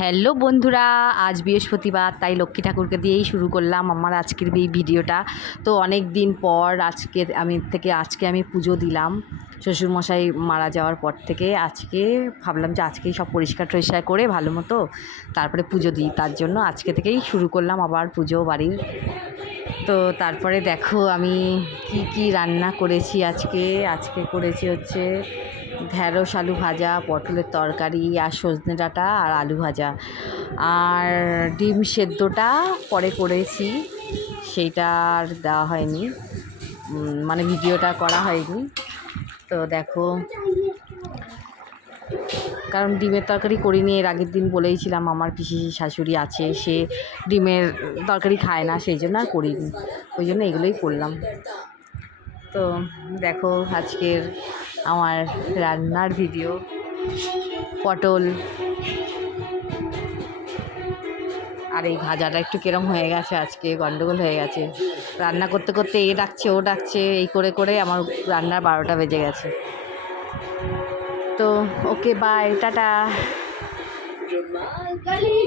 Hello বন্ধুরা, আজ বৃহস্পতিবার, তাই লক্ষ্মী ঠাকুরকে দিয়েই শুরু করলাম আমার আজকের এই ভিডিওটা। তো অনেক দিন পর আজকে আমি পুজো দিলাম। শ্বশুরমশাই মারা যাওয়ার পর থেকে আজকে ভাবলাম যে আজকেই সব পরিষ্কার টরিষ্কার করে ভালো মতো তারপরে পুজো দিই। তার জন্য আজকে থেকেই শুরু করলাম আবার পুজো বাড়ির। তো তারপরে দেখো আমি কি রান্না করেছি আজকে করেছি হচ্ছে ঢ্যাঁড়স আলু ভাজা, পটলের তরকারি আর সজনে ডাঁটা আর আলু ভাজা, আর ডিম সেদ্ধটা পরে করেছি, সেইটা আর দেওয়া হয়নি, মানে ভিডিওটা করা হয়নি। তো দেখো, কারণ ডিমের তরকারি করিনি, এর আগের দিন বলেইছিলাম আমার পিসি শাশুড়ি আছে, সে ডিমের তরকারি খায় না, সেই জন্য আর করিনি, ওই জন্য এগুলোই করলাম। তো দেখো আজকের আমার রান্নার ভিডিও। পটল আর এই ভাজাটা একটু কিরম হয়ে গেছে, আজকে গন্ডগোল হয়ে গেছে, রান্না করতে করতে এ ডাকছে ও ডাকছে, এই করে করে আমার রান্নার 12টা বেজে গেছে। তো ওকে, বাই, টাটা।